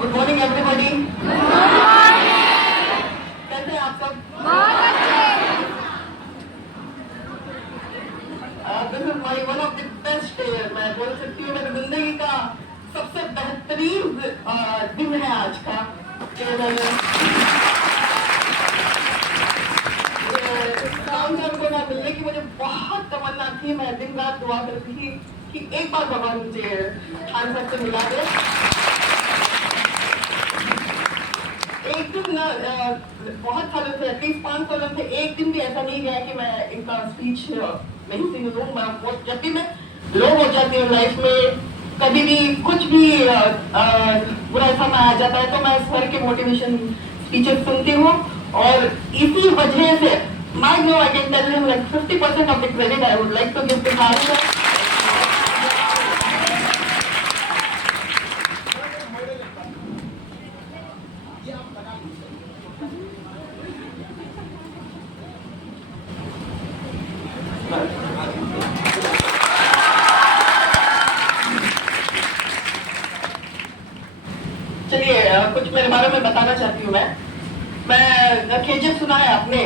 Good morning everybody. कैसे हैं आप सब? This is my one of the best day. मैं बोल सकती हूँ मेरी जिंदगी का सबसे बेहतरीन दिन है आज का। सर को ना मिलने की मुझे बहुत तमन्ना थी। मैं दिन रात दुआ करती थी कि एक बार भगवान मुझे खान साहब से मिला दे। एक दिन ना बहुत सालों से, एटलीस्ट 5 सालों से एक दिन भी ऐसा नहीं गया कि मैं इनका स्पीच नहीं सुन लूं। मैं जब भी मैं लो हो जाती हूँ लाइफ में, कभी भी कुछ भी बुरा समय आ जाता है, तो मैं सर के मोटिवेशन स्पीचेस सुनती हूँ। और इसी वजह से I know I can tell him like 50% of the credit I would like to give to Bharat sir. चलिए कुछ मेरे बारे में बताना चाहती हूँ। मैं केजीएफ सुना है आपने?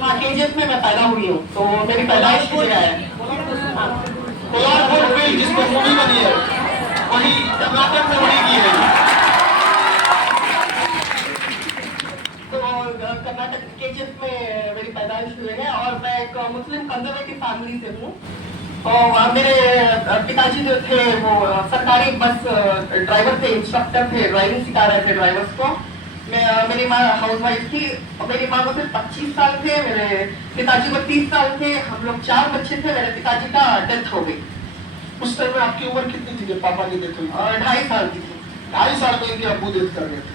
हाँ, केजीएफ में मैं पैदा हुई हूँ, तो मेरी पैदाइश किया है कोलारपुर फील्ड, जिसको मूवी बनी है, वही कर्नाटक में वही की है। तो कर्नाटक केजीएफ में मेरी पैदाइश हुई है और मैं एक मुस्लिम कंजर्वेटिव फैमिली से हूँ। और मेरे पिताजी जो थे वो सरकारी बस ड्राइवर थे, इंस्ट्रक्टर थे, ड्राइविंग सिखा रहे थे ड्राइवर्स को। मेरी माँ हाउस वाइफ थी। मेरी माँ को सिर्फ 25 साल थे, मेरे पिताजी को 30 साल थे। हम लोग 4 बच्चे थे। मेरे पिताजी का डेथ हो गई। उस टाइम में आपकी उम्र कितनी थी जब पापा की डेथ हुई? 2.5 साल की थी। 2.5 साल में इनके अब्बू डेथ कर गए थे।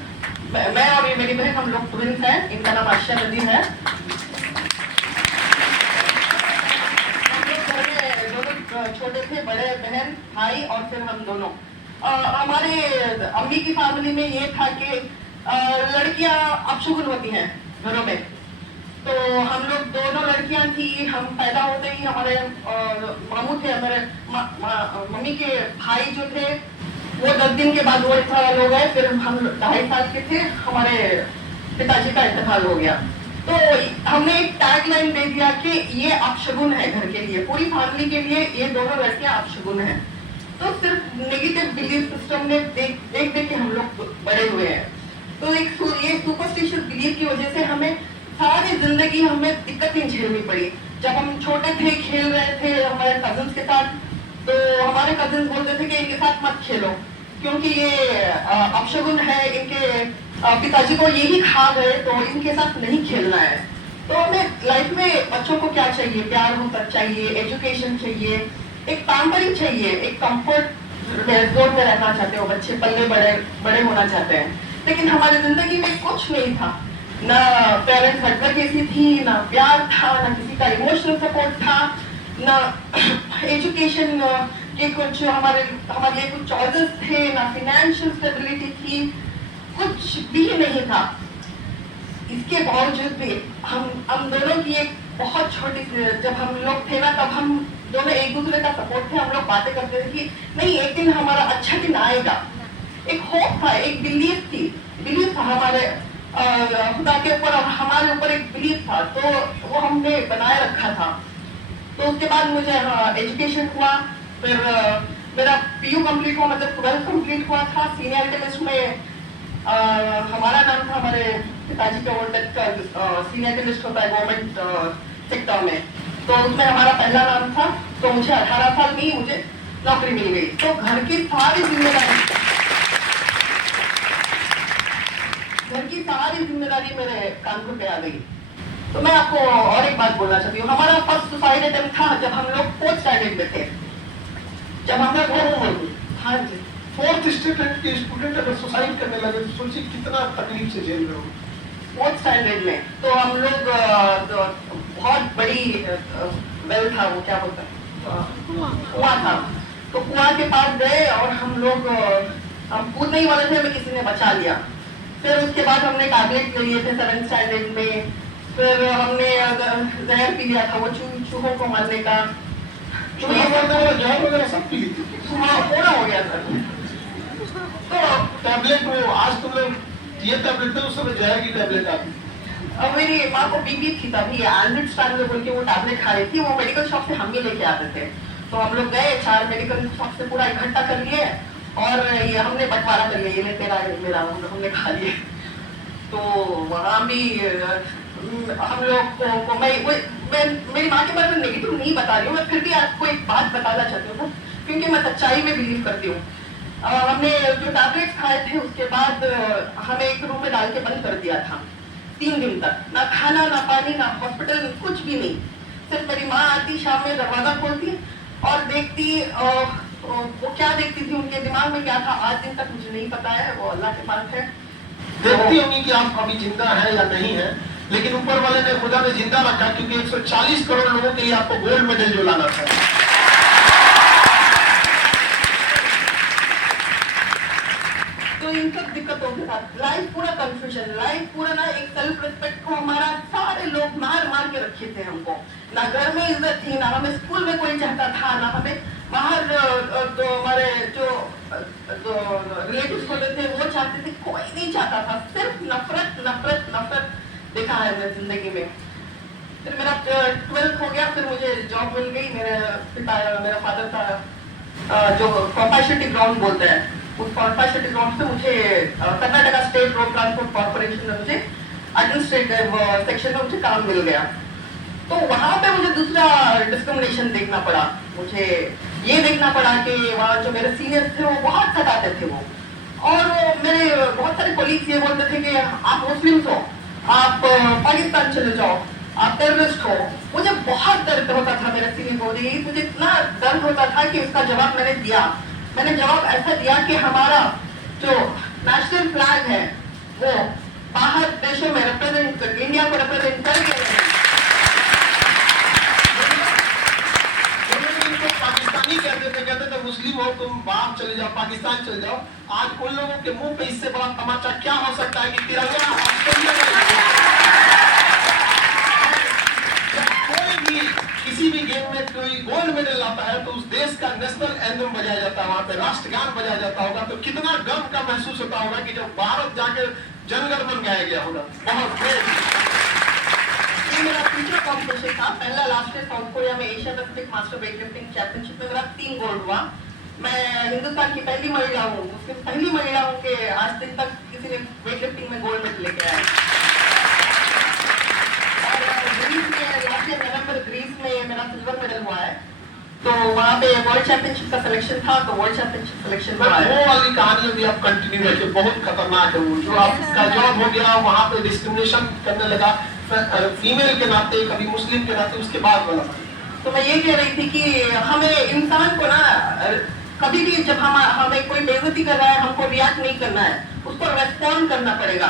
मैं और मेरी बहन, हम लोग ट्विंस हैं। इनका नाम आशिया नदी है। छोटे थे, बड़े बहन भाई और फिर हम दोनों। हमारे अम्मी की फैमिली में ये था कि लड़कियां अपशुगुन होती हैं घरों में। तो हम लोग दोनों लड़कियां थी। हम पैदा होते ही हमारे मामू थे, हमारे मम्मी के भाई जो थे वो 10 दिन के बाद वो इंतकाल हो गए। फिर हम 2.5 साल के थे, हमारे पिताजी का इंतकाल हो गया। तो हमने एक टैग लाइन दे दिया कि ये अपशगुन है घर के लिए, पूरी फैमिली के लिए ये दोनों लड़कियां अपशगुन हैं। तो सिर्फ नेगेटिव बिलीफ सिस्टम ने देख देख के हम लोग बड़े हुए हैं। तो ये सुपरस्टिशियस बिलीफ की वजह से हमें सारी जिंदगी हमें दिक्कतें झेलनी पड़ी। जब हम छोटे थे, खेल रहे थे हमारे कजिन्स के साथ, तो हमारे कजिन्स बोलते थे कि इनके साथ मत खेलो क्योंकि ये अपशगुन है, इनके पिताजी को यही खा गए, तो इनके साथ नहीं खेलना है। तो हमें लाइफ में बच्चों को क्या चाहिए? प्यार होता चाहिए, एजुकेशन चाहिए, एक पैम्परिंग चाहिए, एक कंफर्ट जोन में रहना चाहते हो बच्चे, पल्ले बड़े होना चाहते हैं। लेकिन हमारी जिंदगी में कुछ नहीं था। ना पेरेंट्स एडवोकेसी थी, ना प्यार था, ना किसी का इमोशनल सपोर्ट था, ना एजुकेशन के कुछ हमारे लिए कुछ चॉइसेस थे, ना फाइनेंशियल स्टेबिलिटी थी, कुछ भी नहीं था। इसके बावजूद भी हम दोनों की एक बहुत छोटी, जब हम लोग थे ना तब हम दोनों एक दूसरे का सपोर्ट थे। हम लोग बातें करते थे कि नहीं, एक दिन हमारा अच्छा दिन आएगा। एक होप था, एक बिलीफ था हमारे खुदा के ऊपर और हमारे ऊपर एक बिलीफ था, तो वो हमने बनाए रखा था। तो उसके बाद मुझे एजुकेशन हुआ, फिर मेरा PU कंप्लीट हुआ, मतलब 12th कंप्लीट हुआ था। सीनियरिटी लिस्ट में हमारा नाम था, हमारे पिताजी का वो सीनियरिटी लिस्ट होता है गवर्नमेंट सेक्टर में, तो उसमें हमारा पहला नाम था। तो मुझे 18 साल में ही मुझे नौकरी मिल गई। तो घर की सारी जिम्मेदारी मेरे कानपुर पे आ गई। तो मैं आपको और एक बात बोलना चाहती हूँ। हमारा फर्स्ट सुसाइड अटेम्प्ट था जब हम लोग 4th स्टैंडर्ड में थे। जब हम लोग हाँ जी 4th स्टैंडर्ड के स्टूडेंट अगर सुसाइड करने लगे तो सोचिए कितना तकलीफ से झेल रहे हो। 4th स्टैंडर्ड में तो हम लोग बहुत बड़ी वेल था, वो क्या बोलता है, कुआं था। तो कुआं के पास गए और हम कूदने ही वाले थे, हमें किसी ने बचा लिया। फिर उसके बाद हमने टैबलेट ले लिए थे 7th स्टैंडर्ड में। फिर हमने जहर पी लिया था, वो चूहों को मारने का। जहर वगैरह सब पी ली थी। पूरा हो गया सर। तो टैबलेट वो आज तुम लोग ये टैबलेट थे उस समय जाएगी टैबलेट आपकी। अब मेरी माँ को बीपी थी तभी एल्बिट स्टार बोल के वो टैबलेट खा रही थी, वो मेडिकल शॉप से हम ही लेके आते थे। तो हम लोग गए 4 मेडिकल शॉप से पूरा इकट्ठा कर लिए और ये हमने बंटवारा कर लिया, ये ले तेरा ये मेरा, हमने खा लिए। तो वहाँ भी हम लोग को मैं मेरी माँ के बारे में नेगेटिव नहीं बता रही हूँ, मैं फिर भी आपको एक बात बताना चाहती हूँ क्योंकि मैं सच्चाई में बिलीव करती हूँ। हमने जो टैबलेट्स खाए थे उसके बाद हमें एक रूम में डाल के बंद कर दिया था 3 दिन तक, ना खाना ना पानी ना हॉस्पिटल में कुछ भी नहीं। सिर्फ मेरी माँ आती शाम में दरवाजा खोलती और देखती, वो क्या देखती थी, उनके दिमाग में क्या था आज दिन तक मुझे नहीं पता है, वो अल्लाह के पास है। देखती होंगी कि आप अभी जिंदा है या नहीं है, लेकिन ऊपर वाले ने खुदा ने जिंदा रखा क्योंकि 140 करोड़ लोगों के लिए आपको गोल्ड मेडल जो लाना था। तो इन सब दिक्कतों के साथ लाइफ पूरा कंफ्यूजन, लाइफ पूरा ना एक सेल्फ रिस्पेक्ट को हमारा सारे लोग मार मार के रखे थे हमको, ना घर में इज्जत थी, ना हमें स्कूल में कोई चाहता था, ना हमें बाहर तो हमारे जो रिलेटिव्स होते थे वो चाहते थे, कोई नहीं चाहता था, सिर्फ नफरत नफरत नफरत देखा है मैं जिंदगी में। फिर मेरा 12th हो गया, फिर मुझे जॉब मिल गई। मेरा फादर था जो कॉम्पैशनिटी ग्राउंड बोलते हैं, उस कॉम्पैशनिटी ग्राउंड से मुझे Karnataka state road transport corporation में मुझे एडमिनिस्ट्रेटिव सेक्शन में मुझे काम मिल गया। तो वहां पे मुझे दूसरा डिस्क्रिमिनेशन देखना पड़ा, मुझे ये देखना पड़ा कि वहाँ जो मेरे सीनियर्स थे वो बहुत सताते थे वो, और मेरे बहुत सारे कोलीग्स ये बोलते थे कि आप मुस्लिम हो, आप पाकिस्तान चले जाओ, आप टेररिस्ट हो। मुझे बहुत दर्द होता था मेरे सीनियर को, मुझे इतना दर्द होता था कि उसका जवाब मैंने दिया। मैंने जवाब ऐसा दिया कि हमारा जो नेशनल फ्लैग है वो बाहर देशों में रिप्रेजेंट, इंडिया को रिप्रेजेंट करके पाकिस्तानी कहते थे मुस्लिम हो तुम बाहर चले जाओ, पाकिस्तान चले जाओ। आज उन लोगों के मुंह पे इससे बड़ा तमाचा क्या हो सकता है कि तिरंगा ऑस्ट्रेलिया कोई भी किसी भी गेम में कोई गोल्ड मेडल लाता है तो उस देश का नेशनल एंथम बजाया जाता है, वहां पे राष्ट्रगान बजाया जाता होगा, तो कितना गर्व का महसूस होता होगा कि जब भारत जाके जनगण मन गाया गया होगा। बहुत मेरा फ्यूचर कॉम्पिटिशन था, पहला लास्ट ईयर साउथ कोरिया में Asia Pacific master weight lifting championship में मेरा 3 गोल्ड हुआ। मैं हिंदुस्तान की पहली महिला हूँ, उसकी पहली महिला हूँ कि आज दिन तक किसी ने वेट लिफ्टिंग में गोल्ड मेडल लेके आया। और ग्रीस में लास्ट ईयर नवंबर ग्रीस में मेरा सिल्वर मेडल हुआ है, तो वहाँ पे वर्ल्ड चैंपियनशिप का सिलेक्शन था, तो वर्ल्ड चैंपियनशिप सिलेक्शन हुआ है। वो वाली कहानी भी आप कंटिन्यू रखिए, बहुत खतरनाक है वो, जो आपका जॉब हो गया वहाँ पे डिस्क्रिमिनेशन करने लगा फीमेल के नाते, कभी मुस्लिम के नाते, उसके बाद वाला। तो मैं ये कह रही थी कि हमें इंसान को ना कभी भी जब हमें कोई बेइज्जती कर रहा है, हमको रिएक्ट नहीं करना है, उसको रेस्पॉन्ड करना पड़ेगा।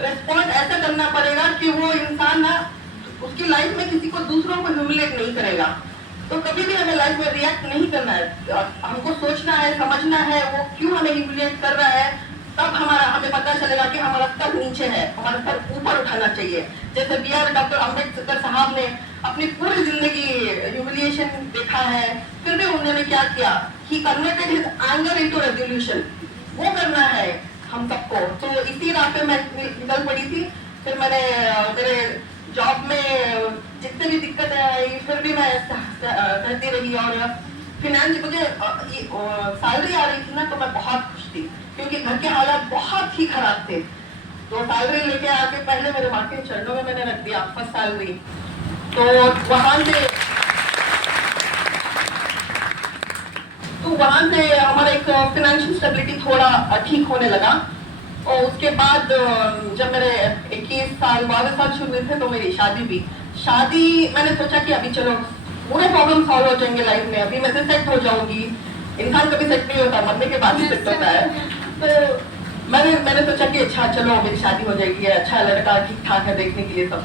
रेस्पॉन्ड ऐसा करना पड़ेगा कि वो इंसान ना उसकी लाइफ में किसी को दूसरों को ह्यूमिलेट नहीं करेगा। तो कभी भी हमें लाइफ में रिएक्ट नहीं करना है, हमको सोचना है, समझना है वो क्यों हमें ह्यूमिलेट कर रहा है, तब हमें पता चलेगा कि हमारा स्तर नीचे है, हमारा स्तर ऊपर उठाना चाहिए। जैसे डॉक्टर अम्बेडकर साहब ने अपनी पूरी जिंदगी ह्यूमिलिएशन देखा है, फिर भी उन्होंने क्या किया, he converted his anger into resolution. वो करना है हम सबको। तो इसी राह पे मैं निकल पड़ी थी। फिर मैंने मेरे जॉब में जितने भी दिक्कतें आई फिर भी मैं सहती रही, और फिनेंस मुझे सैलरी आ रही थी ना तो मैं बहुत खुश थी क्योंकि घर के हालात बहुत ही खराब थे। तो सैलरी लेके आके पहले मेरे माँ के चरणों में मैंने रख दिया फर्स्ट सैलरी। तो वहां से हमारा एक फाइनेंशियल स्टेबिलिटी थोड़ा ठीक होने लगा। और उसके बाद जब मेरे 21 साल 22 साल शुरू हुए थे तो मेरी शादी मैंने सोचा कि अभी चलो पूरे प्रॉब्लम सॉल्व हो जाएंगे लाइफ में, अभी मैं सेट हो जाऊंगी। इंसान कभी सेट नहीं होता, मरने के बाद ही सेट होता है। तो मैंने सोचा कि अच्छा चलो मेरी शादी हो जाएगी, अच्छा लड़का ठीक ठाक है देखने के लिए सब।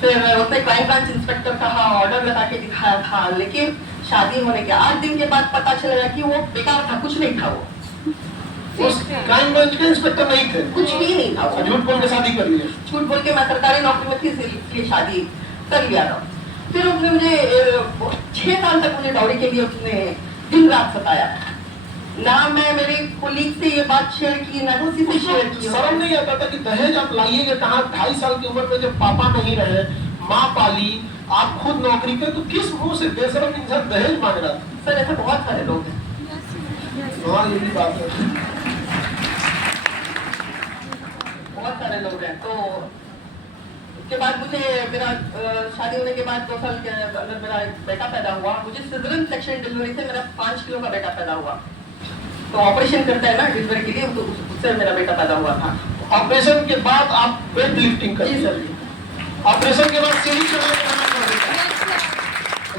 फिर उसने क्राइम ब्रांच इंस्पेक्टर का ऑर्डर लगा के दिखाया था, लेकिन शादी होने के 8 दिन के बाद पता चलेगा कि वो बेकार था, कुछ नहीं था। वो क्राइम ब्रांच के इंस्पेक्टर नहीं थे, कुछ भी नहीं था। झूठ बोल के शादी कर लिया। झूठ बोल के मैं सरकारी नौकरी में थी इसलिए शादी कर लिया था। फिर उसने मुझे 6 साल तक मुझे डॉरी के लिए उसने दिन रात सताया। ना मैं मेरे कोलीग से ये बात शेयर की, ना किसी से शेयर की। शर्म नहीं आता था कि दहेज आप लाइएगा कहाँ? 2.5 साल की उम्र में जब पापा नहीं रहे, माँ पाली, आप खुद नौकरी पे, तो किस मुंह से बेशरम इंसान दहेज मांग रहा था? सर ऐसे बहुत सारे लोग हैं। हाँ ये भी बात है, बहुत सारे लोग हैं। तो उसके बाद मुझे मेरा शादी होने के बाद 2 साल के अंदर मेरा एक बेटा पैदा हुआ। मुझे सिजरियन सेक्शन डिलीवरी से मेरा 5 किलो का बेटा पैदा हुआ। तो ऑपरेशन करता है ना डिलीवरी के लिए, तो उससे मेरा बेटा पैदा हुआ था। ऑपरेशन के बाद आप वेट लिफ्टिंग जी करते सर हैं, जी। ऑपरेशन के बाद सीढ़ी चढ़ने का मना कर देते हैं।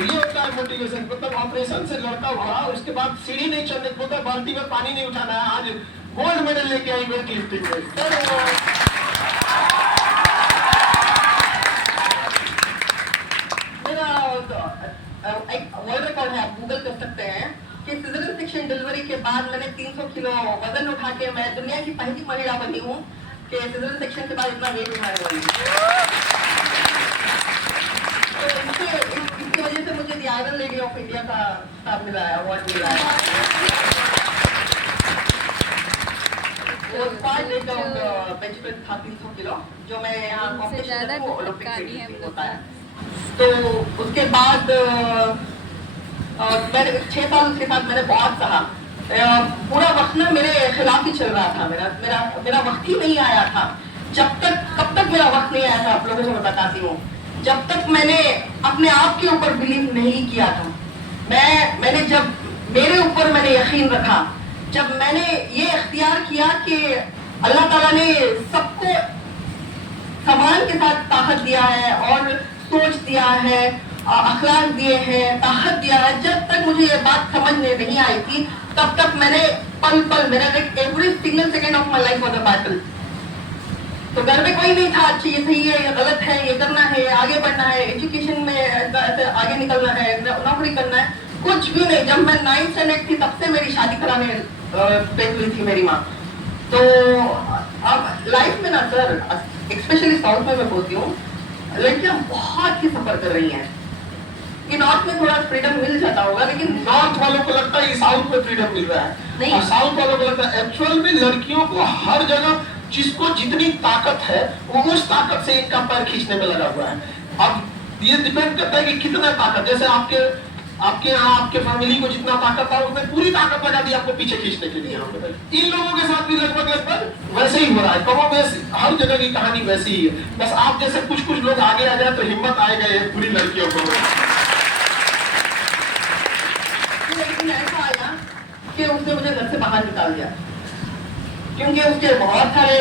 ये होता है मोटिवेशन। मतलब ऑपरेशन से लड़का हुआ, उसके बाद सीढ़ी नहीं चढ़ने को बोलता, बाल्टी में पानी नहीं उठाना है। आज गोल्ड मेडल लेके आई वेट लिफ्टिंग में। मेरा एक वर्ल्ड रिकॉर्ड है, आप गूगल कर सकते हैं कि सिजरियन सेक्शन डिलीवरी के बाद मैंने 300 किलो वजन उठा के मैं दुनिया की पहली महिला बनी हूँ कि सिजरियन सेक्शन के बाद इतना वेट उठाने वाली। तो इसकी वजह से मुझे the iron lady of India का खिताब मिला है, अवार्ड मिला है। वो start date of bench press था 300 किलो, जो मैं यहाँ कॉम्पिटिशन में हूँ, ओलंपिक में होता है। तो उसके बाद मैंने 6 साल के साथ मैंने बहुत सहा। पूरा वक्त ना मेरे खिलाफ ही चल रहा था। मेरा वक्त ही नहीं आया था। कब तक मेरा वक्त नहीं आया था, आप लोगों को मैं बताती हूँ। जब तक मैंने अपने आप के ऊपर बिलीव नहीं किया था। मैंने जब मेरे ऊपर मैंने यकीन रखा, जब मैंने ये इख्तियार किया कि अल्लाह ताला ने सबको समान के साथ ताकत दिया है और सोच दिया है, अखलाक दिए हैं, ताकत दिया है। जब तक मुझे ये बात समझ में नहीं आई थी, तब तक मैंने पल मेरा every single second of my life was a battle. तो घर में कोई नहीं था, अच्छा ये सही है, ये गलत है, ये करना है, आगे बढ़ना है, एजुकेशन में ऐसे आगे निकलना है, नौकरी करना है, कुछ भी नहीं। जब मैं 9th स्टैंडर्ड थी तब से मेरी शादी कराने पे हुई थी मेरी माँ। तो अब लाइफ में ना सर, स्पेशली साउथ में मैं बोलती हूँ, लड़कियां बहुत ही सफर कर रही हैं। कि नॉर्थ में थोड़ा फ्रीडम मिल जाता होगा, लेकिन नॉर्थ वालों को लगता है कि साउथ में फ्रीडम मिल रहा है, नहीं। और साउथ वालों को लगता है एक्चुअल में लड़कियों को हर जगह जिसको जितनी ताकत है वो उस ताकत से इनका पैर खींचने में लगा हुआ है। अब ये डिपेंड करता है कि कितना ताकत, जैसे आपके यहाँ आपके फैमिली को जितना ताकत था उसने पूरी ताकत लगा दी आपको पीछे खींचने के लिए। इन लोगों के साथ भी लगभग वैसे ही हो रहा है। कमो बेश हर जगह की कहानी वैसी ही है। बस आप जैसे कुछ लोग आगे आ जाए तो हिम्मत आएगा ये पूरी लड़कियों को। लेकिन ऐसा आया कि उसने मुझे घर से बाहर निकाल दिया, क्योंकि उसके बहुत सारे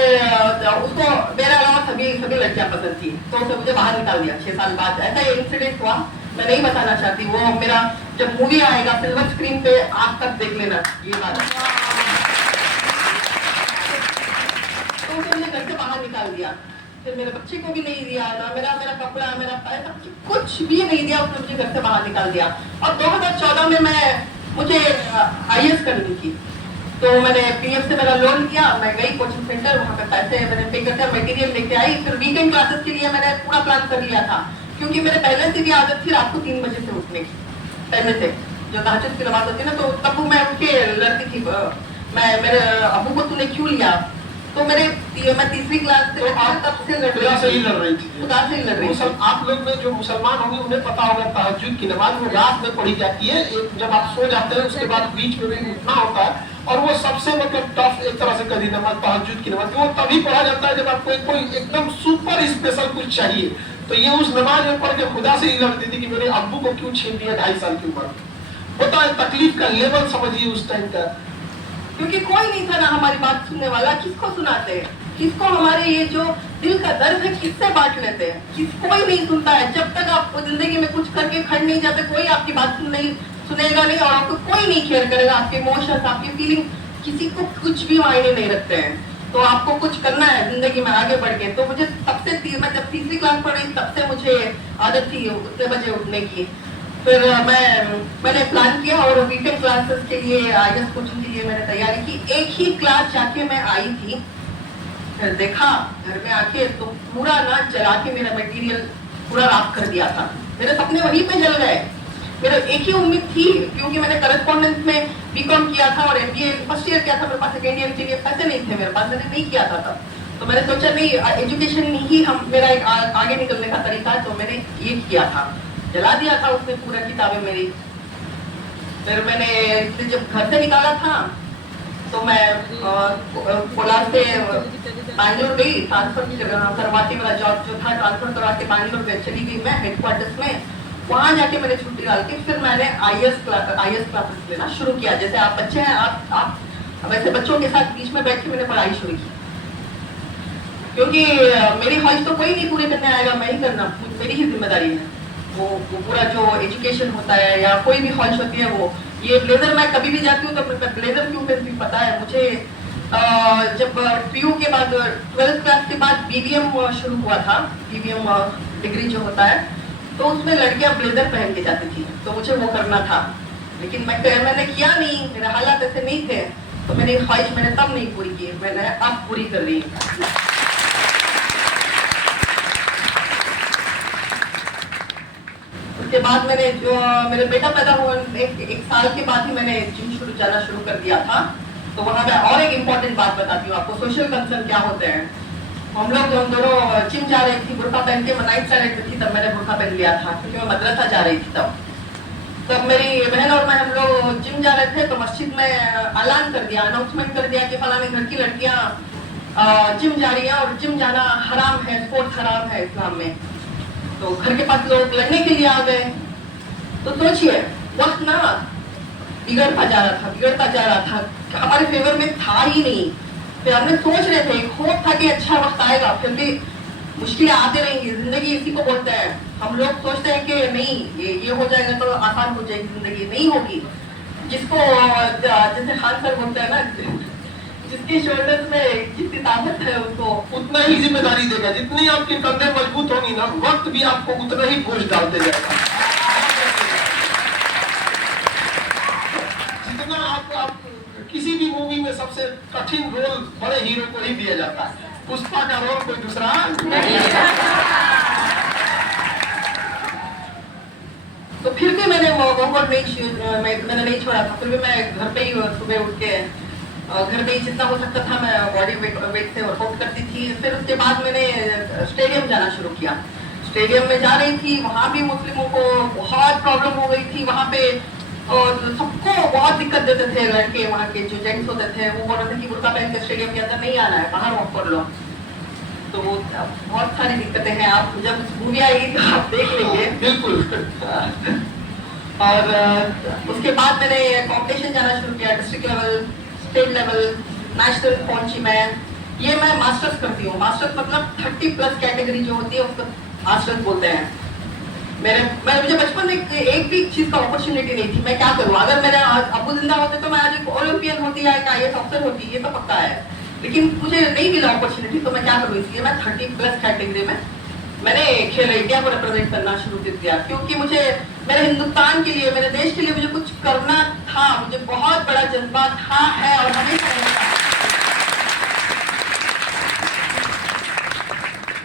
उसको मेरे अलावा सभी लड़कियां पसंद थी, तो उसने मुझे बाहर निकाल दिया 6 साल बाद। ऐसा ये इंसिडेंट हुआ, मैं नहीं बताना चाहती। वो मेरा जब मूवी आएगा सिल्वर स्क्रीन पे आज तक देख लेना ये बात। तो उसने मुझे घर से बाहर निकाल दिया, फिर मेरे बच्चे को भी नहीं दिया, ना मेरा कपड़ा, मेरा पैसा, कुछ भी नहीं दिया। उसने मुझे घर से बाहर निकाल दिया। और 2014 में मुझे IAS करनी थी, तो मैंने PF से मेरा लोन किया। मैं गई कोचिंग सेंटर, वहाँ पे पैसे मैंने पे करके मटेरियल लेके आई। फिर वीकेंड क्लासेस के लिए मैंने पूरा प्लान कर लिया था, क्योंकि मेरे पहले से भी आदत थी रात को 3 बजे से उठने की, पहले से जो तहज्जुद की नमाज होती है ना, तो तब मैं उठ के लड़ती थी। मेरे अबू को तूने क्यों लिया, तो मैं 3री क्लास से तब से लड़ रही थी, खुदा से ही लड़ रही थी। आप लोग में जो मुसलमान होंगे उन्हें पता होगा तहज्जुद की नमाज वो रात में पढ़ी जाती है। जब आप सो जाते हैं उसके बाद बीच में भी उठना होता है, और वो सबसे मतलब टफ एक तरह से करी नमाज तहज्जुद की नमाज। वो तभी पढ़ा जाता है जब आपको कोई एकदम सुपर स्पेशल कुछ चाहिए। तो ये उस नमाज में पढ़ के खुदा से ही लड़ती थी कि मेरे अब्बू को क्यों छीन दिया 2.5 साल की उम्र। होता है तकलीफ का लेवल समझिए उस टाइम का, क्योंकि कोई नहीं था ना हमारी बात सुनने वाला। किसको सुनाते हैं, किसको हमारे ये जो दिल का दर्द है किससे बांट लेते हैं, कोई नहीं सुनता है। जब तक आप जिंदगी में कुछ करके खड़ नहीं जाते, कोई आपकी बात सुनेगा नहीं, और आपको कोई नहीं केयर करेगा। आपके इमोशंस, आपकी फीलिंग किसी को कुछ भी मायने नहीं रखते हैं। तो आपको कुछ करना है जिंदगी में आगे बढ़ के। तो मुझे मैं जब 3री क्लास पढ़ी तब से मुझे आदत थी उतने बजे उठने की। फिर मैंने प्लान किया और वीकेंड क्लासेस के लिए IAS कोचिंग के लिए मैंने तैयारी की। एक ही क्लास जाके मैं आई थी, फिर देखा घर में आके तो पूरा ना जला के मेरा मटेरियल पूरा राख कर दिया था। मेरे सपने वहीं पे जल गए। मेरा एक ही उम्मीद थी, क्योंकि मैंने करस्पॉन्डेंस में बीकॉम किया था और एमबीए फर्स्ट ईयर किया था, मेरे पास सेकेंड ईयर के लिए पैसे नहीं थे मेरे पास, मैंने नहीं किया था तब। तो मैंने सोचा नहीं, एजुकेशन ही हम मेरा एक आगे निकलने का तरीका है, तो मैंने ये किया था, जला दिया था उसने पूरा किताबें मेरी। फिर मैंने जब घर से निकाला था तो मैं कोलार से बैंगलोर गई, ट्रांसफर करवा के, मेरा जॉब जो था ट्रांसफर करवा के बैंगलोर चली गई मैं हेडक्वार्टर्स में। वहां जाके मैंने छुट्टी डाल के फिर मैंने आईएएस क्लासेस लेना शुरू किया। जैसे आप बच्चे हैं, आप वैसे बच्चों के साथ बीच में बैठ के मैंने पढ़ाई शुरू की, क्योंकि मेरी ख्वाहिश तो कोई नहीं पूरी करने आएगा, मैं ही करना, मेरी ही जिम्मेदारी है। वो पूरा जो एजुकेशन होता है या कोई भी ख्वाहिश होती है, वो ये ब्लेजर मैं कभी भी जाती हूँ तो मैं ब्लेजर क्यों पहनती हूँ पता है मुझे। जब पीयू के बाद 12th क्लास के बाद बीबीएम शुरू हुआ था, बीबीएम डिग्री जो होता है, तो उसमें लड़कियां ब्लेजर पहन के जाती थी, तो मुझे वो करना था, लेकिन मैंने किया नहीं, मेरे हालात ऐसे नहीं थे, तो मेरी ख्वाहिश मैंने तब नहीं पूरी की, मैंने अब पूरी कर ली। उसके बाद मैंने जो मेरे बेटा पैदा हुआ एक साल के बाद ही मैंने जिम जाना शुरू कर दिया था। तो वहां मैं और एक इम्पोर्टेंट बात बताती हूँ आपको, सोशल कंसर्न क्या होते हैं। हम दोनों जिम जा रही थी, बुर्का पहन के, मैं 9th स्टैंडर्ड में थी तब मैंने बुर्का पहन लिया था, क्योंकि मैं मदरसा जा रही थी तब मेरी बहन और मैं, हम लोग जिम जा रहे थे, तो मस्जिद में ऐलान कर दिया, अनाउंसमेंट कर दिया कि फलाने घर की लड़कियां जिम जा रही हैं और जिम जाना हराम है, स्पोर्ट्स हराम है इस्लाम में। तो घर के पास लोग लड़ने के लिए आ गए। तो सोचिए, वक्त ना बिगड़ता जा रहा था, हमारे फेवर में था ही नहीं। फिर हमने सोच रहे थे, होप था कि अच्छा वक्त आएगा, फिर भी मुश्किलें आते रहेंगी, जिंदगी इसी को बोलते हैं। हम लोग सोचते हैं कि नहीं, ये हो जाएगा तो आसान हो जाएगी जिंदगी, नहीं होगी। जिसको जैसे खान सर बोलते हैं ना, जिसके शोल्डर्स में जितनी ताकत है उसको उतना ही जिम्मेदारी देगा, जितनी आपके कंधे मजबूत होंगी ना, वक्त भी आपको उतना ही बोझ डालते जाएगा। जितना आप किसी भी मूवी में सबसे कठिन रोल बड़े हीरो को ही दिया जाता है, पुष्पा का रोल कोई दूसरा नहीं। तो फिर भी मैंने मैंने नहीं छोड़ा था, फिर भी मैं घर पे ही सुबह उठ के घर में ही जितना हो सकता था मैं बॉडी वेट से वर्कआउट करती थी। फिर उसके बाद मैंने स्टेडियम जाना शुरू किया। स्टेडियम में जा रही थी, वहाँ भी मुस्लिमों को बहुत प्रॉब्लम हो गई थी वहाँ पे, और सबको बहुत दिक्कत देते थे लड़के, वहाँ के जो जेंट्स होते थे वो बोल रहे थे कि बुर्का पहन के स्टेडियम के अंदर नहीं आना है, बाहर वॉक कर लो। तो बहुत सारी दिक्कतें हैं, आप जब मूवी आएगी तो आप देख लेंगे। बिल्कुल। और उसके बाद मैंने कॉम्पिटिशन जाना शुरू किया, district level, state level, national पहुंची मैं। ये मैं मास्टर्स करती हूँ, मास्टर्स मतलब 30+ कैटेगरी जो होती है उसको मास्टर्स बोलते हैं। मुझे बचपन में एक भी चीज का अपॉर्चुनिटी नहीं थी, मैं क्या करूँ। अगर मेरे अब्बू जिंदा होते तो मैं आज एक ओलंपियन होती या IAS अफसर होती, ये तो पक्का है, लेकिन मुझे नहीं मिला अपॉर्चुनिटी, तो मैं क्या करूँ। इसलिए मैं 30+ कैटेगरी में मैंने खेल इंडिया को रिप्रेजेंट करना शुरू कर दिया, क्योंकि मुझे मेरे हिंदुस्तान के लिए, मेरे देश के लिए मुझे कुछ करना था, मुझे बहुत बड़ा जज्बा था, है और हमेशा रहेगा।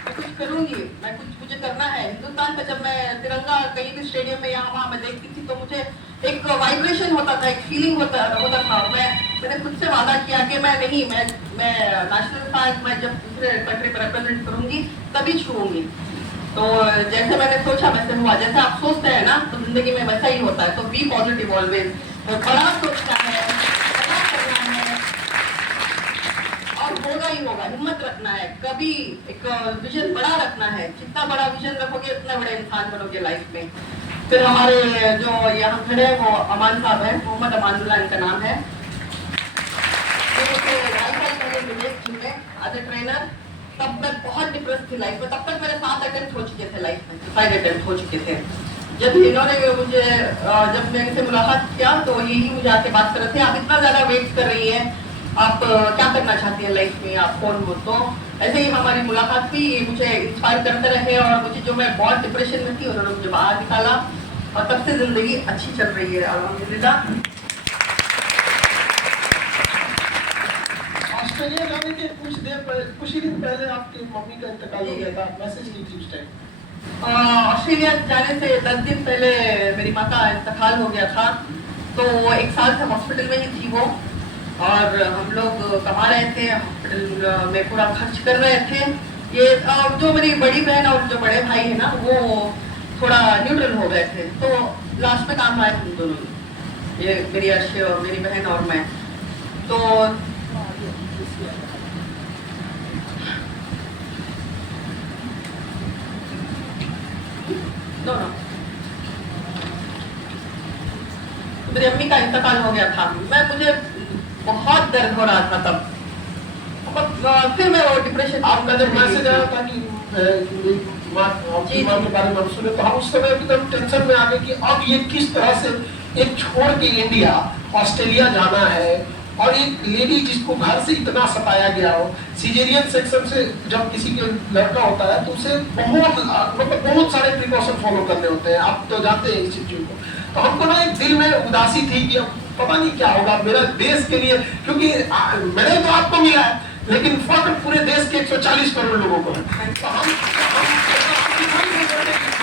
मैं कुछ करूंगी, मैं कुछ मुझे करना है। हिंदुस्तान का जब मैं तिरंगा कहीं भी स्टेडियम में यहाँ वहाँ मैं देखती थी तो मुझे एक वाइब्रेशन होता था, एक फीलिंग होता था। मैंने खुद से वादा किया कि मैं नेशनल फ्लैग मैं जब दूसरे कंट्री पर रिप्रेजेंट करूंगी तभी छूऊंगी। तो जैसे मैंने सोचा वैसे हुआ, जैसे आप सोचते हैं ना तो जिंदगी में वैसा ही होता है। तो बी पॉजिटिव ऑलवेज, बड़ा सोचना है, बड़ा करना है और होगा ही होगा। हिम्मत रखना है, कभी एक विजन बड़ा रखना है, जितना बड़ा विजन रखोगे उतना बड़े इंसान बनोगे लाइफ में। फिर हमारे जो यहाँ खड़े हैं वो अमान साहब है, मोहम्मद अमानुल्ला इनका नाम है। एज ए ट्रेनर, तब तक बहुत डिप्रेस थी लाइफ में, तब तक मेरे 7 अटेम्प्ट हो चुके थे लाइफ में, सुसाइड अटेम्प्ट हो चुके थे। जब इन्होंने मुझे जब मैं इनसे मुलाकात किया तो यही मुझे आके बात कर रहे थे, आप इतना ज्यादा वेट कर रही हैं, आप क्या करना चाहती हैं लाइफ में, आप कौन हो। तो ऐसे ही हमारी मुलाकात हुई, मुझे इंस्पायर करते रहे और मुझे जो मैं बहुत डिप्रेशन में थी उन्होंने मुझे बाहर निकाला और तब से जिंदगी अच्छी चल रही है अल्हम्दुलिल्लाह। ऑस्ट्रेलिया जाने के कुछ ही दिन पहले आपकी मम्मी का इंतकाल हो गया था, मैसेज की थी उस टाइम। ऑस्ट्रेलिया जाने से 10 दिन पहले मेरी माँ का इंतकाल हो गया था, तो 1 साल से हॉस्पिटल में ही थी वो, और हम लोग कमा रहे थे, हॉस्पिटल में पूरा खर्च कर रहे थे। ये जो मेरी बड़ी बहन और जो बड़े भाई है ना, वो थोड़ा न्यूट्रल हो गए थे, तो लास्ट में काम आए हम दोनों, ये मेरी अर्शी और मेरी बहन और मैं। तो दोनों, मेरी अम्मी का इंतकाल हो गया था, मुझे बहुत दर्द हो रहा था तब। फिर मैं वो डिप्रेशन, आपका जब मैसेज आया था कि आपकी माँ के बारे में हम सुने, तो हम उस समय एकदम टेंशन में आ गए कि अब ये किस तरह से एक छोड़ के इंडिया ऑस्ट्रेलिया जाना है, और एक लेडी जिसको घर से इतना सताया गया हो, सिजेरियन सेक्शन से जब किसी के लड़का होता है तो उसे बहुत सारे प्रिकॉशन फॉलो करने होते हैं, आप तो जानते हैं इस चीज को। तो हमको ना एक दिल में उदासी थी कि अब पता नहीं क्या होगा मेरा देश के लिए, क्योंकि मैंने तो आपको मिला है, लेकिन फर्क पूरे देश के 140 करोड़ लोगों को है। तो हम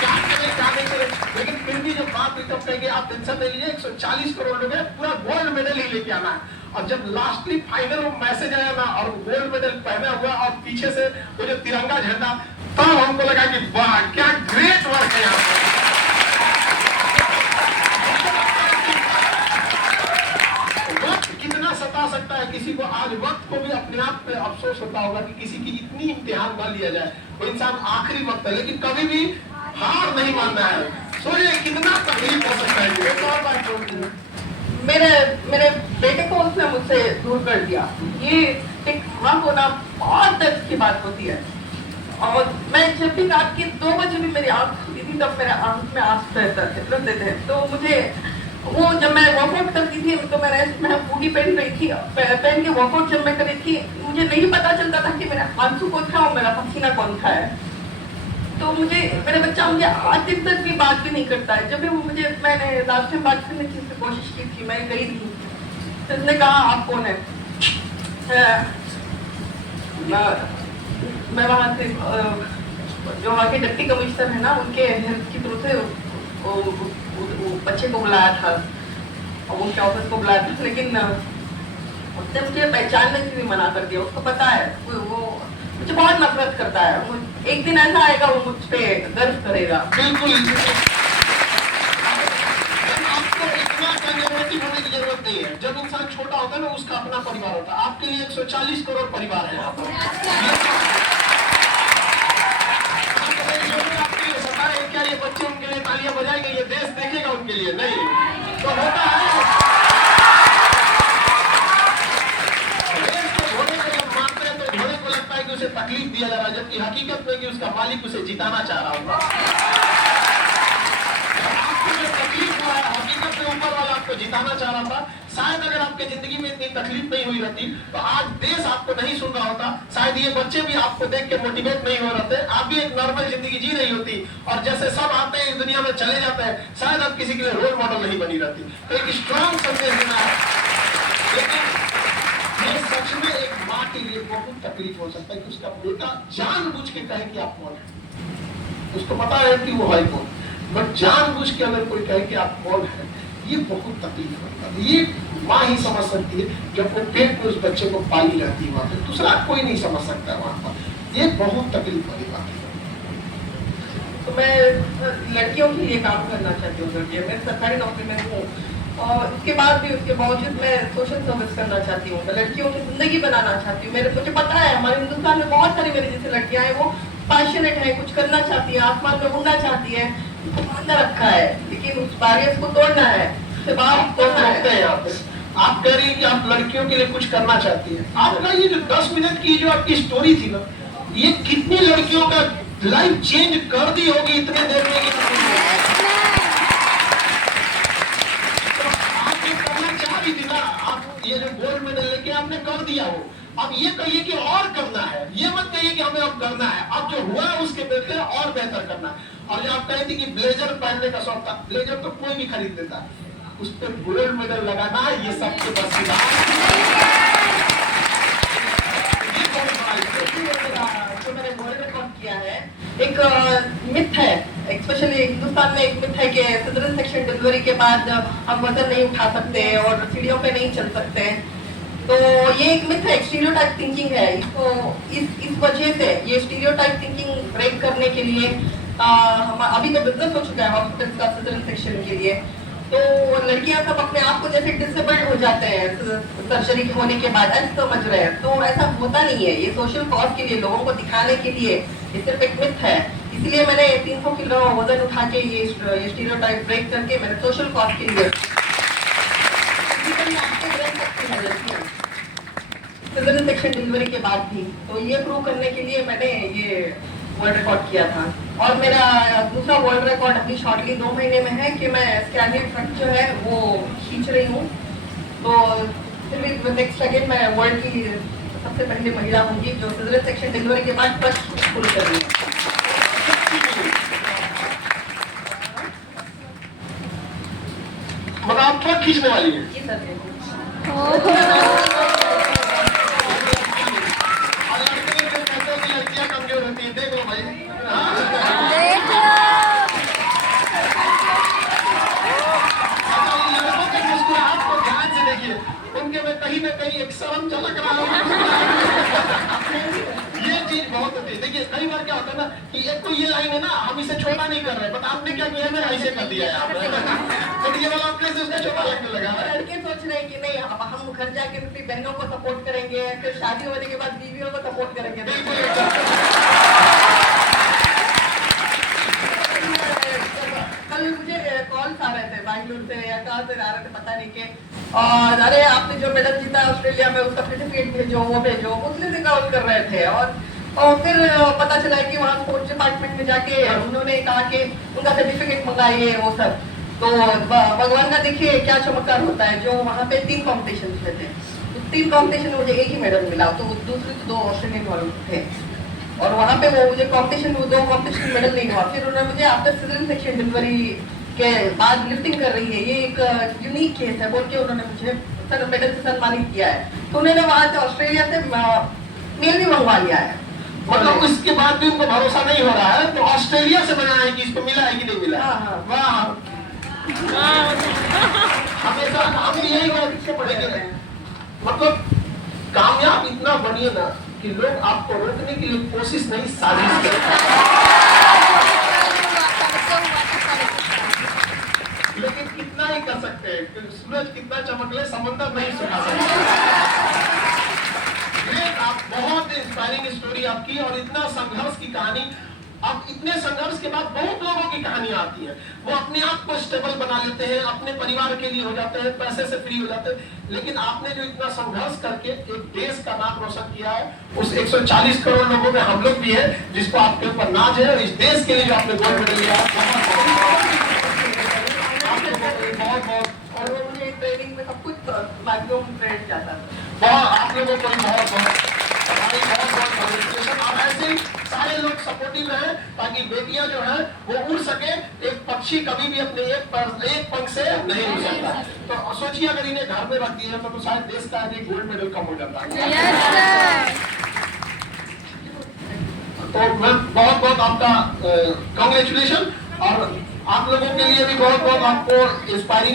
क्या नहीं करें, लेकिन फिर भी जब बात पिकअप कहेंगे आप टेंशन नहीं लीजिए, 140 करोड़ लोग हैं, पूरा गोल्ड मेडल ही लेके आना है। और जब लास्टली फाइनल वो मैसेज आया ना, और गोल्ड मेडल पहना हुआ और पीछे से वो जो तिरंगा झंडा, तब हमको लगा कि वाह क्या ग्रेट वर्क है यहाँ पर। कितना सता सकता है किसी को, आज वक्त को भी अपने आप पे अफसोस होता होगा कि किसी की इतनी इम्तिहान न लिया जाए। वो इंसान आखिरी वक्त है, लेकिन कभी भी हार नहीं मानना है। सोचिए कितना तकलीफ हो सकता है। एक और बात बोल दूं, मेरे बेटे को उसने मुझसे दूर कर दिया। ये एक माँ को ना बहुत दर्द की बात होती है, और मैं जब भी रात के 2 बजे भी मेरी आँख खुली थी, तब मेरे आँख में आंसू रहते थे। तो मुझे वो, जब मैं वर्कआउट करती थी तो मैं पूरी पहन रही थी, पहन के वर्कआउट जब मैं कर रही थी, मुझे नहीं पता चलता था कि मेरा आंसू कौन था और मेरा पसीना कौन था है। तो मेरा बच्चा मुझे आज दिन तक भी बात भी नहीं करता है। जब भी मैंने लास्ट टाइम बात करने की कोशिश की थी, मैं गई थी, तो उसने कहा आप कौन है? मैं वहाँ से जो वहाँ के डिप्टी कमिश्नर है ना, उनके हेल्थ की तरफ से वो बच्चे को बुलाया था, और उनके ऑफिस को बुलाया था, लेकिन उसने मुझे पहचानने से भी मना कर दिया। उसको पता है वो मुझे बहुत नफरत करता है। एक दिन ऐसा आएगा वो मुझ पे गर्व करेगा। बिल्कुल आपको इतना कंजर्वेटिव होने की जरूरत नहीं है। जब इंसान छोटा होता है ना, उसका अपना परिवार होता है। आपके लिए 140 करोड़ परिवार है यहाँ पर। क्या ये बच्चे उनके लिए तालियां बजाएंगे, ये देश देखेगा उनके लिए? नहीं। तो होता है देश को घोड़े को जब मारते हैं तो घोड़े को लगता है कि उसे तकलीफ दिया जा रहा है, जबकि हकीकत में कि उसका मालिक उसे जिताना चाह रहा होगा। आपको जो तकलीफ हुआ है, हकीकत में ऊपर वाला आपको जिताना चाह रहा था। शायद अगर आपके जिंदगी में इतनी तकलीफ नहीं हुई रहती तो आज देश आपको नहीं सुन रहा होता, शायद ये बच्चे भी आपको देख के मोटिवेट नहीं हो रहे थे, आप भी एक नॉर्मल जिंदगी जी रही होती, और जैसे सब आते हैं इस दुनिया में चले जाते हैं, शायद आप किसी के लिए रोल मॉडल नहीं बनी रहती। तो एक स्ट्रॉन्ग संदेश देना है। लेकिन ये सच में एक माँ के लिए बहुत तकलीफ हो सकता है कि उसका बेटा जानबूझ के कहे कि आप कौन है। उसको पता है कि वो है कौन, बट जानबूझ के अगर कोई कहे कि आप कौन है, ये बहुत तकलीफ होता है। ये माँ ही समझ सकती है जो अपने पेट में उस बच्चे को पाली रहती है वहां पे, दूसरा कोई नहीं समझ सकता है वहां पर। ये बहुत तकलीफ वाली बात है। तो मैं लड़कियों के लिए काम करना चाहती हूँ। मैं सरकारी नौकरी में हूँ, और उसके बावजूद मैं सोशल सर्विस करना चाहती हूँ। मैं लड़कियों की जिंदगी बनाना चाहती हूँ। मुझे पता है हमारे हिंदुस्तान में बहुत सारी मेरी जैसी लड़कियां हैं, वो पैशनेट है, कुछ करना चाहती है, आसमान में उड़ना चाहती है, अंदर रखा है, लेकिन उस बैरियर्स को तोड़ना है, उससे बाहर तोड़ना है। आप कह रही हैं कि आप लड़कियों के लिए कुछ करना चाहती हैं। आपका ये जो 10 मिनट की जो आपकी स्टोरी थी ना, ये कितनी लड़कियों का लाइफ चेंज कर दी होगी इतने देर में। तो आप ये करना चाह रही थी ना, आप ये जो गोल्ड मेडल लेके आपने कर दिया हो, अब ये कहिए कि और करना है, ये मत कहिए कि हमें अब करना है, अब जो हुआ है उसके बेहतर और बेहतर करना है। और जो आप कही थी कि ब्लेजर पहनने का शौक था, ब्लेजर तो कोई भी खरीद लेता है, उस पर गोल्ड मेडल लगाना है ये सबके बस की बात। जो मैंने गोल्ड रिकॉर्ड किया है, एक मिथ है हिंदुस्तान में एक मिथ है कि सिजरन सेक्शन डिलीवरी के बाद हम वजन नहीं उठा सकते और सीढ़ियों पे नहीं चल सकते। तो ये एक मिथ है, स्टीरियोटाइप थिंकिंग है। इसको इस वजह से ये स्टीरियोटाइप थिंकिंग ब्रेक करने के लिए हम अभी तो बिजनेस हो चुका है हॉस्पिटल का सिजरन सेक्शन के लिए। तो लड़कियां सब अपने आप को जैसे डिसेबल्ड हो जाते हैं सर्जरी होने के बाद, ऐसा समझ रहे हैं। तो ऐसा होता नहीं है, ये सोशल कॉज के लिए, लोगों को दिखाने के लिए, ये सिर्फ एक मिथ है। इसलिए मैंने 300 किलो वजन उठा के ये स्टीरियोटाइप ब्रेक करके मैंने सोशल कॉज के लिए सिजरन सेक्शन डिलीवरी के बाद भी, तो ये प्रूव करने के लिए मैंने ये वर्ल्ड रिकॉर्ड किया था। और मेरा दूसरा वर्ल्ड रिकॉर्ड अभी शॉर्टली 2 महीने में है कि मैं स्कैनियर ट्रक जो है वो खींच रही हूँ। तो फिर भी नेक्स्ट अगेन मैं वर्ल्ड की सबसे पहली महिला होंगी जो सिजरन सेक्शन डिलीवरी के बाद ट्रक फुल कर रही है। मतलब आप ट्रक खींचने वाली है? जी सर। लड़कियां कमजोर होती है, देख लो भाई। लड़कों के मुस्कुराहट को ध्यान से देखिए, उनके में कहीं ना कहीं एक शर्म झलक रहा है। ये चीज बहुत होती है। देखिए कई बार क्या होता है ना कि एक तो ये लाइन है ना, हम इसे छोटा नहीं कर रहे, बट आपने क्या किया ना, ऐसे कर दिया है आपने। तो ये वाला अपने से उसका छोटा लगने लगा है। लड़के सोच रहे हैं कि नहीं अब हम घर जाके अपनी बहनों को सपोर्ट करेंगे, फिर शादी होने के बाद बीवियों को सपोर्ट करेंगे। कल मुझे कॉल्स आ रहे थे बैंगलोर से या कहाँ से आ रहे थे पता नहीं के, और अरे आपने जो मेडल जीता ऑस्ट्रेलिया में उसका सर्टिफिकेट भेजो, वो भेजो, उसने से कॉल कर रहे थे। और फिर पता चला कि वहाँ स्पोर्ट्स डिपार्टमेंट में जाके उन्होंने कहा कि उनका सर्टिफिकेट मंगाइए वो सब। तो भगवान का देखिए क्या चमत्कार होता है। जो वहाँ पे 3 कॉम्पिटिशन में थे, तो 3 कॉम्पिटिशन में मुझे एक ही मेडल मिला, तो दूसरे तो 2 ऑस्ट्रेलियन वालों थे। और वहाँ पे वो मुझे कॉम्पिटिशन 2 कॉम्पिटिशन मेडल नहीं हुआ। फिर उन्होंने मुझे आफ्टर सिजरन सेक्शन डिलीवरी के बाद लिफ्टिंग कर रही है, ये एक यूनिक केस है बोल के उन्होंने मुझे सर मेडल से सम्मानित किया है। तो उन्होंने वहाँ से ऑस्ट्रेलिया से मेल भी मंगवा लिया है। मतलब उसके बाद भी उनको भरोसा नहीं हो रहा है, तो ऑस्ट्रेलिया से बनाया है कि इसको मिला है कि नहीं मिला। हाँ। वाह, हमेशा हम यही पीछे पड़े हैं। मतलब कामयाब इतना बनिए ना कि लोग आपको रोकने के लिए कोशिश नहीं, साजिश करें। लेकिन कितना ही कर सकते हैं, सूरज कितना चमक ले समंदर नहीं सुखा सकता। आप बहुत इंस्पायरिंग स्टोरी आपकी, और इतना संघर्ष की कहानी। अब इतने संघर्ष के बाद बहुत लोगों की कहानियां आती है, वो अपने आप को स्टेबल बना लेते हैं, अपने परिवार के लिए हो जाते हैं, पैसे से फ्री हो जाते हैं। लेकिन आपने जो इतना संघर्ष करके एक देश का नाम रोशन किया है, उस 140 करोड़ लोगों में हम लोग भी हैं जिसको आपके ऊपर नाज है। इस देश के लिए जो आपने गोल्ड मेडल लिया बहुत और वो मुझे ट्रेनिंग में सब कुछ मैक्सिमम ट्रेन जाता था। बहुत, आप लोगों को बहुत हमारी बहुत कॉन्ग्रेचुलेशन। और ऐसे ही सारे लोग सपोर्टिव रहे ताकि बेटियां जो है वो उड़ सके। एक पक्षी कभी भी अपने एक पंख से नहीं उड़ सकता। तो सोचिए अगर इन्हें घर में रख दिया तो शायद देश का एक गोल्ड मेडल कम हो जाता है। तो मैं बहुत बहुत आपका कॉन्ग्रेचुलेशन, और आप लोगों के लिए भी बहुत बहुत आपको इंस्पायरिंग